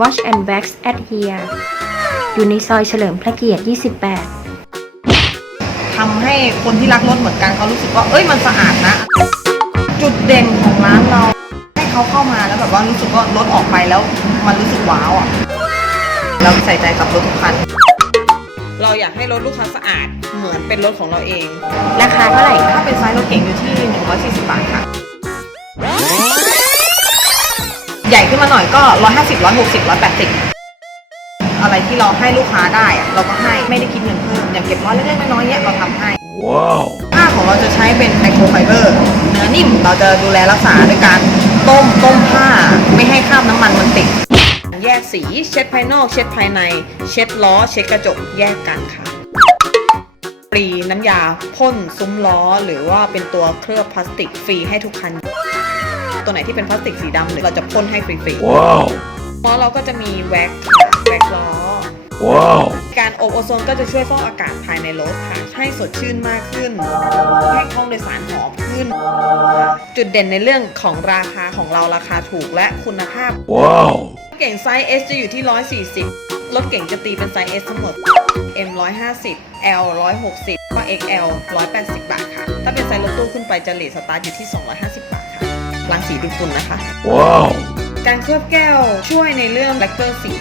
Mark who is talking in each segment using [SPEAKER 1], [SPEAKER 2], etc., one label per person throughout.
[SPEAKER 1] Wash and Wax at Here อยู่ในซอยเฉลิมพระเกียรติ 28
[SPEAKER 2] ทำให้คนที่รักรถเหมือนกันเขารู้สึกว่า เอ้ยมันสะอาดนะ จุดเด่นของร้านเรา ให้เขาเข้ามาแล้วแบบว่ารู้สึกว่ารถออกไปแล้ว มันรู้สึกว้าวอะ เราใส่ใจกับรถทุกคัน เราอยากให้รถลูกค้าสะอาดเหมือนเป็นรถของเราเอง
[SPEAKER 1] ราคาเท่าไหร่
[SPEAKER 2] ถ้าเป็นไซส์รถเก๋งอยู่ที่ 140 บาท ค่ะใหญ่ขึ้นมาหน่อยก็150 160 180อะไรที่เราให้ลูกค้าได้อะเราก็ให้ไม่ได้คิดเงินเพิ่มอย่างเก็บร้อยเล็กๆน้อยๆเนี้ยเราทำให้
[SPEAKER 3] Wow.
[SPEAKER 2] ผ้าของเราจะใช้เป็นไมโครไฟเบอร์เนื้อนิ่มเราจะดูแลรักษาด้วยการต้มต้มผ้า ไม่ให้คราบน้ำมันมันติดแยกสีเช็ดภายนอก เช็ดภายใน เช็ดล้อ เช็ดกระจกแยกกันค่ะฟรีน้ำยาพ่นซุ้มล้อ หรือว่าเป็นตัวเคลือบพลาสติกฟรีให้ทุกคัน ตัวไหนที่เป็นพลาสติกสีดำเนี่ยเราจะพ่นให้ฟรีๆ
[SPEAKER 3] Wow.
[SPEAKER 2] ล้อเราก็จะมีแว็กค่ะแว็กล้อ
[SPEAKER 3] Wow.
[SPEAKER 2] การอบโอโซนก็จะช่วยฟอกอากาศภายในรถค่ะ ให้สดชื่นมากขึ้น ให้ห้องโดยสารหอมขึ้น จุดเด่นในเรื่องของราคาของเราราคาถูกและคุณภาพ
[SPEAKER 3] Wow.
[SPEAKER 2] เก่งไซส์ S จะอยู่ที่ 140 รถเก่งจะตีเป็นไซส์ S ทั้งหมด M 150 L 160ก็ XL 180 บาทค่ะ ถ้าเป็นไซส์รถตู้ขึ้นไปจะเลทสตาร์ทอยู่ที่ 250 บาท ค่ะล้างสีดูดฝุ่นนะคะ
[SPEAKER 3] Wow.
[SPEAKER 2] การเคลือบแก้วช่วยในเรื่องแลกเกอร์สี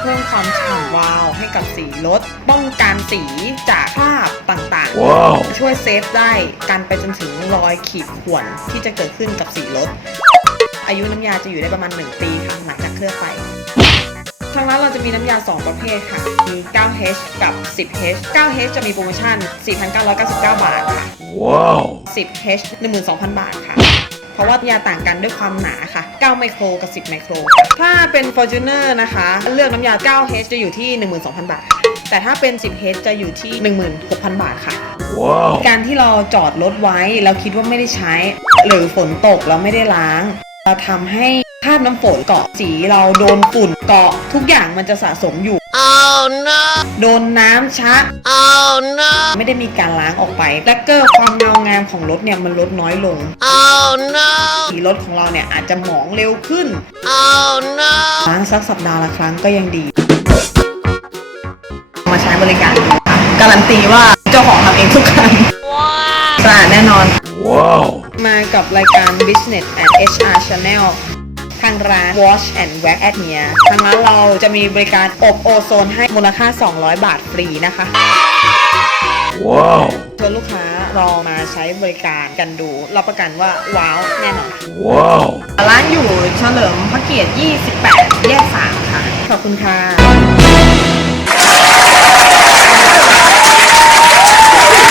[SPEAKER 2] เพิ่มความฉ่ำวาวให้กับสีรถ ป้องกันสีจากคราบต่างๆ
[SPEAKER 3] Wow.
[SPEAKER 2] ช่วยเซฟได้กันไปจนถึงรอยขีดข่วนที่จะเกิดขึ้นกับสีรถ อายุน้ำยาจะอยู่ได้ประมาณ 1 ปีค่ะหลังจากเคลือบไป ทางร้านเราจะมีน้ำยา 2 ประเภทค่ะ มี 9H กับ 10H 9H จะมีโปรโมชั่น 4,999 บาทค่ะ
[SPEAKER 3] Wow.
[SPEAKER 2] 10H 12,000 บาทค่ะ เพราะว่ายาต่างกันด้วยความหนาค่ะ 9 ไมโครกับ 10 ไมโครค่ะถ้าเป็น Fortuner นะคะ เลือกน้ำยา 9H จะอยู่ที่ 12,000 บาทค่ะแต่ถ้าเป็น 10H จะอยู่ที่ 16,000 บาทค่ะ
[SPEAKER 3] Wow.
[SPEAKER 2] การที่เราจอดรถไว้เราคิดว่าไม่ได้ใช้ หรือฝนตกเราไม่ได้ล้าง เราทำให้คราบน้ำฝนเกาะสีเราโดนฝุ่นเกาะทุกอย่างมันจะสะสมอยู่
[SPEAKER 3] Oh no.
[SPEAKER 2] โดนน้ำชัก
[SPEAKER 3] Oh no.
[SPEAKER 2] ไม่ได้มีการล้างออกไป และเกอร์ความเงางามของรถเนี่ยมันลดน้อยลง
[SPEAKER 3] Oh no.
[SPEAKER 2] สีรถของเราเนี่ยอาจจะหมองเร็วขึ้น
[SPEAKER 3] Oh no.
[SPEAKER 2] ล้างสักสัปดาห์ละครั้งก็ยังดี มาใช้บริการดูค่ะการันตีว่าเจ้าของทำเองทุกครั้งสะอาดแน่นอน
[SPEAKER 3] Wow.
[SPEAKER 2] มากับรายการ Business and HR Channel ทางร้าน Wash and Wax at Mia ทางร้านเราจะมีบริการอบโอโซนให้มูลค่า 200 บาทฟรีนะคะ
[SPEAKER 3] Wow.
[SPEAKER 2] เชิญลูกค้ารอมาใช้บริการกันดู รับประกันว่าว้าวแน่นอน
[SPEAKER 3] Wow.
[SPEAKER 2] ร้านอยู่เฉลิมพระเกียรติ 28 แยก 3 ค่ะ ขอบคุณค่ะ